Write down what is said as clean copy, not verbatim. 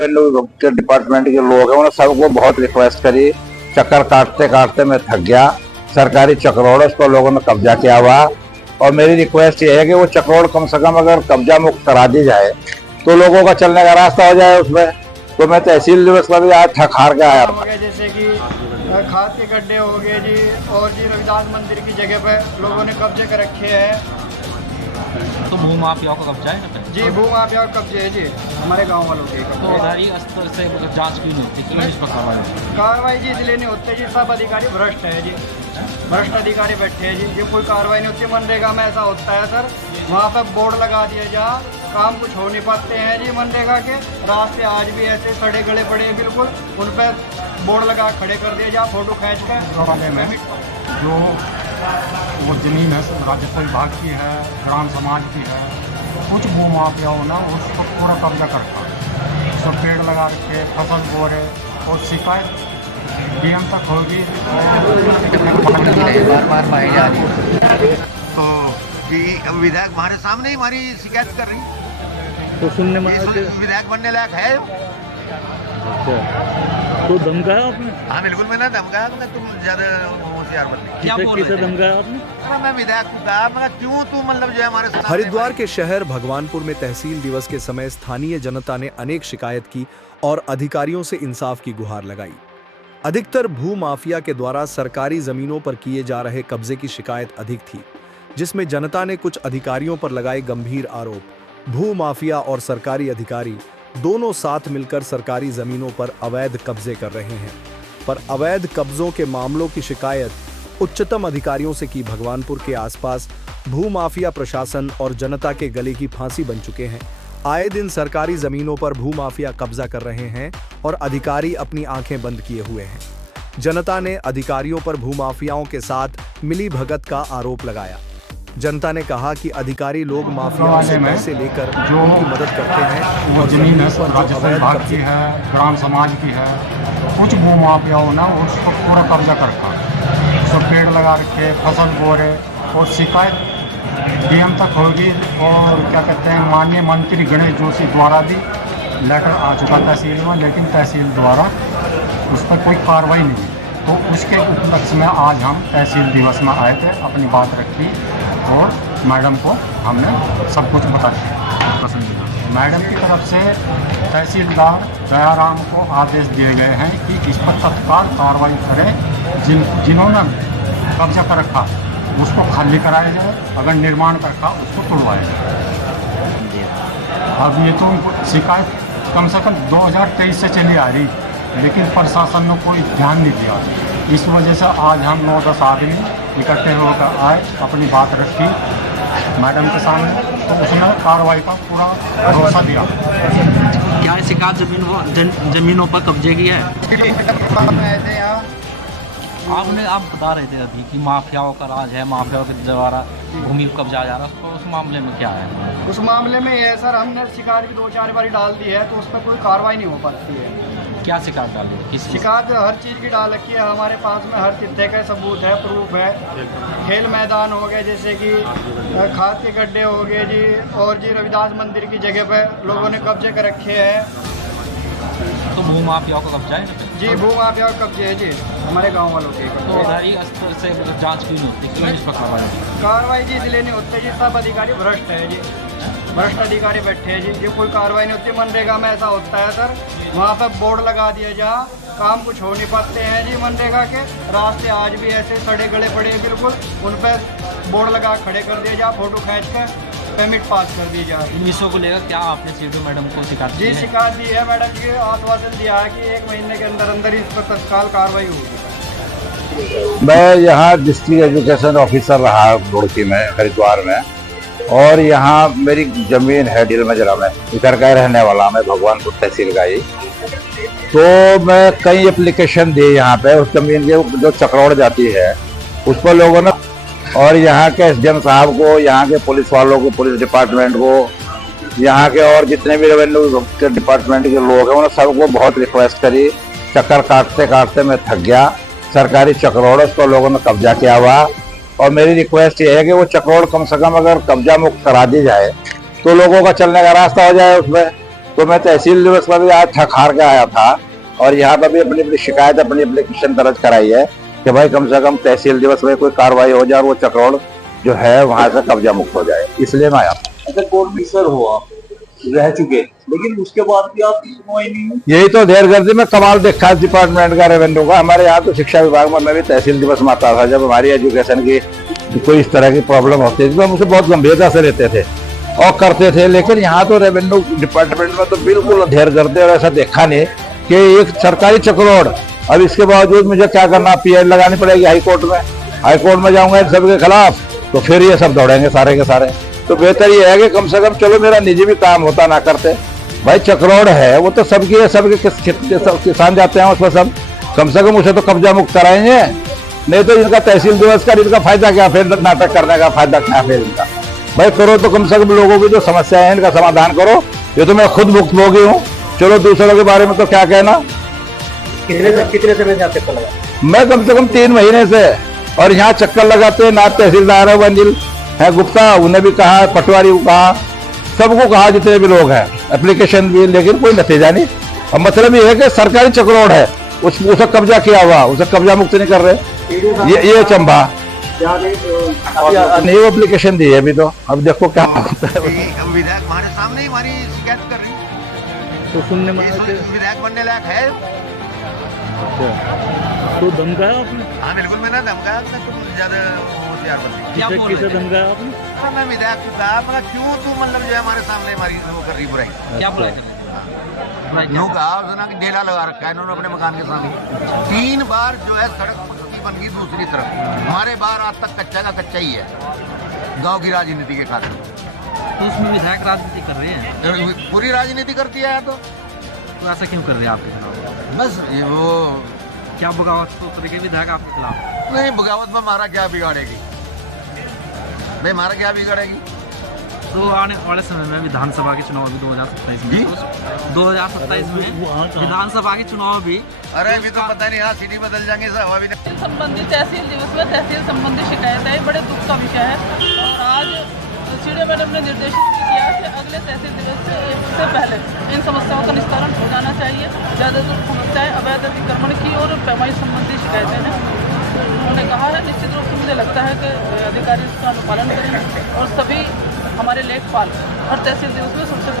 के डिपार्टमेंट के लोग हैं, उन्होंने सबको बहुत रिक्वेस्ट करी। चक्कर काटते काटते मैं थक गया। सरकारी चक्रोड़ उस पर लोगों ने कब्जा किया हुआ, और मेरी रिक्वेस्ट ये है कि वो चक्रोड़ कम से कम अगर कब्जा मुक्त करा दी जाए तो लोगों का चलने का रास्ता हो जाए उसमें। तो मैं तहसील दिवस में भी आज थक हार के आया। हो गए जैसे कि खाद के गड्ढे हो गए जी, और जी रविदास मंदिर की जगह पर लोगों ने कब्जे कर रखे हैं। तो भू माफियाओं का कब्जा है ना? जी भू माफिया का कब्जे है जी, हमारे गांव वालों के तो आधारिक स्तर से जांच क्यों नहीं होती, क्यों इस पर कार्रवाई जी इसलिए नहीं होती जी, सब अधिकारी भ्रष्ट है जी, भ्रष्ट अधिकारी बैठे हैं जी, ये कोई कार्रवाई नहीं होती। मनरेगा में ऐसा होता है सर, वहाँ पर बोर्ड लगा दिया जा, काम कुछ हो नहीं पाते हैं जी। मनरेगा के रास्ते आज भी ऐसे सड़े गले पड़े हैं बिल्कुल, उन पर बोर्ड लगा खड़े कर दिया जा, फोटो खींच कर। वाले में जो वो जमीन है राजस्व विभाग की है, ग्राम समाज की है, कुछ भू माफियाओं ने उसको पूरा कब्जा करता है। उसको पेड़ लगा रखे, फसल बो रहे, और शिकायत डीएम तक होगी। बार बार पाई जा रही है तो कि विधायक हमारे सामने ही हमारी शिकायत कर रही, तो सुनने में विधायक बनने लायक है। तो धमकाया आपने? हाँ बिल्कुल, मैंने धमकाया, मैं तुम ज्यादा होशियार बन। क्या बोल रहे थे? धमकाया आपने? अरे मैं विधायक को कहा, मैं क्यों तू मतलब जो है हमारे सामने। हरिद्वार के शहर भगवानपुर में तहसील दिवस के समय स्थानीय जनता ने अनेक शिकायत की और अधिकारियों से इंसाफ की गुहार लगाई। अधिकतर भू माफिया के द्वारा सरकारी जमीनों पर किए जा रहे कब्जे की शिकायत अधिक थी, जिसमें जनता ने कुछ अधिकारियों पर लगाए गंभीर आरोप। भू माफिया और सरकारी अधिकारी दोनों साथ मिलकर सरकारी जमीनों पर अवैध कब्जे कर रहे हैं, पर अवैध कब्जों के मामलों की शिकायत उच्चतम अधिकारियों से की भगवानपुर के आसपास भू माफिया प्रशासन और जनता के गले की फांसी बन चुके हैं। आए दिन सरकारी जमीनों पर भू माफिया कब्जा कर रहे हैं और अधिकारी अपनी आंखें बंद किए हुए हैं। जनता ने अधिकारियों पर भू माफियाओं के साथ मिली भगत का आरोप लगाया। जनता ने कहा कि अधिकारी लोग माफियाओं से पैसे लेकर जो उनकी मदद करते हैं वो और जमीन है जमीन पर जो राजस्व अवैध विभाग कब्जे की है, ग्राम समाज की है, कुछ भू माफियाओं ने उसको पूरा कब्जा करता है। उसको पेड़ लगा रखे, फसल बो रहे, और शिकायत डीएम तक होगी। और क्या कहते हैं, माननीय मंत्री गणेश जोशी द्वारा भी लेटर आ चुका तहसील में, लेकिन तहसील द्वारा उस पर कोई कार्रवाई नहीं है। तो उसके उपलक्ष्य में आज हम तहसील दिवस में आए थे, अपनी बात रखी और मैडम को हमने सब कुछ बता दिया। पसंदीदा मैडम की तरफ से तहसीलदार दयाराम को आदेश दिए गए हैं कि इस पर तत्काल कार्रवाई करें। जिन्होंने कब्जा कर रखा उसको खाली कराया जाए, अगर निर्माण कर रखा उसको तोड़वाया जाए। अब ये तो शिकायत कम से कम 2023 से चली आ रही, लेकिन प्रशासन ने कोई ध्यान नहीं दिया। इस वजह से आज हम 9-10 आदमी इकट्ठे होकर आए, अपनी बात रखी मैडम के सामने, तो उसने कार्रवाई का पूरा भरोसा दिया। क्या शिकायत जमीनों पर कब्जे की है? आप बता रहे थे अभी कि माफियाओं का राज है, माफियाओं के द्वारा भूमि को कब्जा जा रहा है, उसको उस मामले में क्या है? उस मामले में ये सर, हमने शिकायत भी 2-4 बार डाल दी है, तो उस पर कोई कार्रवाई नहीं हो पाती है। क्या शिकायत डाली? किस शिकायत हर चीज़ की डाल रखी है, हमारे पास में हर तथ्य का सबूत है, प्रूफ है। खेल मैदान हो गए जैसे कि खाद के गड्ढे हो गए जी, और जी रविदास मंदिर की जगह पर लोगों ने कब्जे कर रखे हैं। तो भू माफियाओं का कब्जा है ना? जी भू माफिया का कब्जे है जी, हमारे गांव वालों के। तो आधारिक स्तर से जांच क्यों नहीं होती, क्यों इस पर कार्रवाई जी इसलिए नहीं होती जी, सब अधिकारी भ्रष्ट है जी, भ्रष्ट अधिकारी बैठे हैं जी, ये कोई कार्रवाई नहीं होती। मनरेगा में ऐसा होता है सर, वहाँ पर बोर्ड लगा दिया जा, काम कुछ हो नहीं पाते हैं जी। मनरेगा के रास्ते आज भी ऐसे सड़े गले पड़े हैं बिल्कुल, उन पर बोर्ड लगा खड़े कर दिया जा, फोटो खींच कर पेमेंट पास कर दी जाए। इन विषयों को लेकर क्या आपने सीडीओ मैडम को शिकायत जी शिकायत दी है, मैडम जी आश्वासन दिया है कि 1 महीने के अंदर अंदर ही इस पर तत्काल कार्रवाई होगी। मैं यहाँ डिस्ट्रिक्ट एजुकेशन ऑफिसर रहा रुड़की में, हरिद्वार में, और यहाँ मेरी जमीन है डील मजरा में, इधर का रहने वाला मैं, भगवानपुर तहसील का ही। तो मैं कई एप्लीकेशन दी यहाँ पे, उस जमीन के जो चक्रोड़ जाती है उस पर लोगों ने, और यहाँ के एसडीएम साहब को, यहाँ के पुलिस वालों को, पुलिस डिपार्टमेंट को, यहाँ के और जितने भी रेवेन्यू के डिपार्टमेंट के लोग हैं, उन्होंने सबको बहुत रिक्वेस्ट करी। चक्कर काटते काटते मैं थक गया। सरकारी चक्रोड़ उस पर लोगों ने कब्जा किया हुआ, और मेरी रिक्वेस्ट ये है कि वो चक्रोड़ कम से कम अगर कब्जा मुक्त करा दी जाए तो लोगों का चलने का रास्ता हो जाए उसमें। तो मैं तहसील दिवस पर भी आज थक हार के आया था और यहाँ पर भी अपनी अपनी शिकायत अपनी एप्लीकेशन दर्ज कराई है कि भाई कम से कम तहसील दिवस में कोई कार्रवाई हो जाए और वो चक्रोड़ जो है वहां से कब्जा मुक्त हो जाए, इसलिए मैं आया। अच्छा, कोर्ट मिक्सर हो आप रह चुके, लेकिन उसके बाद भी आप सुनवाई नहीं हुई। यही तो देरगर्दी में कमाल देखा इस डिपार्टमेंट का, रेवेन्यू का। हमारे यहाँ तो शिक्षा विभाग में मैं भी तहसील दिवस में आता था, जब हमारी एजुकेशन की कोई इस तरह की प्रॉब्लम होती थी तो हम उसे बहुत गंभीरता से लेते थे और करते थे। लेकिन यहाँ तो रेवेन्यू डिपार्टमेंट में तो बिल्कुल अधेर करते और ऐसा देखा नहीं कि एक सरकारी चक्रोड़। अब इसके बावजूद मुझे क्या करना, पीआई लगानी पड़ेगी हाई कोर्ट में। हाई कोर्ट में जाऊंगा इन सबके खिलाफ तो फिर ये सब दौड़ेंगे सारे के सारे। तो बेहतर ये है कि कम से कम चलो मेरा निजी भी काम होता ना करते। भाई चक्रोड़ है वो तो सबकी है, सबके किसान जाते हैं उसमें सब, कम से कम उसे तो कब्जा मुक्त कराएंगे। नहीं तो इनका तहसील दिवस का इनका फायदा क्या, फिर नाटक करने का फायदा क्या फिर इनका। भाई करो तो कम से कम लोगों की जो समस्या है इनका समाधान करो। ये तो मैं खुद भुक्तभोगी हूँ, चलो दूसरों के बारे में तो क्या कहना। कितने समय से आप चक्कर लगा? मैं कम से कम 3 महीने से, और यहाँ चक्कर लगाते हैं नायब तहसीलदार है वंजिल है गुप्ता, उन्हें भी कहा, पटवारी को कहा, सबको कहा जितने भी लोग हैं, एप्लीकेशन भी, लेकिन कोई नतीजा नहीं। अब मतलब ये है कि सरकारी चक्रोड़ है, उसे कब्जा किया हुआ, उसे कब्जा मुक्त नहीं कर रहे। ये चंबा नहीं एप्लीकेशन दी है अभी, तो अब देखो क्या होता है। विधायक हमारे सामने ही हमारी शिकायत कर रही है, तो सुनने में आया कि विधायक बनने लायक है। तो धमकाया आपने? हाँ बिल्कुल, मैंने धमकाया था, तुम ज्यादा होशियार बन गए। किसे धमकाया आपने? हाँ, मैं विधायक को कहा, मैं क्यों तू मतलब जो है हमारे सामने हमारी वो कर रही बुराई। क्या बुराई कर रहे हैं? यूँ कहा उसने कि ढेला लगा रखा है इन्होंने अपने मकान के सामने। 3 बार जो है सड़क पक्की बन गई दूसरी तरफ, हमारे बार आज तक कच्चा का कच्चा ही है, गांव की राजनीति के खातिर। तो उसमें विधायक राजनीति कर रहे हैं, पूरी राजनीति करती है तो ऐसा क्यों कर रहे हैं आपके खिलाफ? बस ये वो क्या बगावत तो करेंगे विधायक आपके खिलाफ? नहीं, बगावत में हमारा क्या बिगाड़ेगी भाई, हमारा क्या बिगाड़ेगी। तो आने वाले समय में विधानसभा के चुनाव भी 2027 में, 2027 में विधानसभा के चुनाव भी। अरे अभी तो पता नहीं, हाँ सिटी बदल जाएंगे सब अभी। संबंधी तहसील दिवस में तहसील संबंधी शिकायतें बड़े दुख का विषय है, और आज सीडीओ मैडम ने निर्देशित किया कि अगले तहसील दिवस से पहले इन समस्याओं का निस्तारण हो जाना चाहिए। ज़्यादातर समस्याएं अवैध अतिक्रमण की और पैमाइश संबंधी शिकायतें हैं। उन्होंने कहा है, निश्चित रूप से मुझे लगता है कि अधिकारी इसका अनुपालन करेंगे और सभी हमारे लेखपाल हर तहसील दिवस में सबसे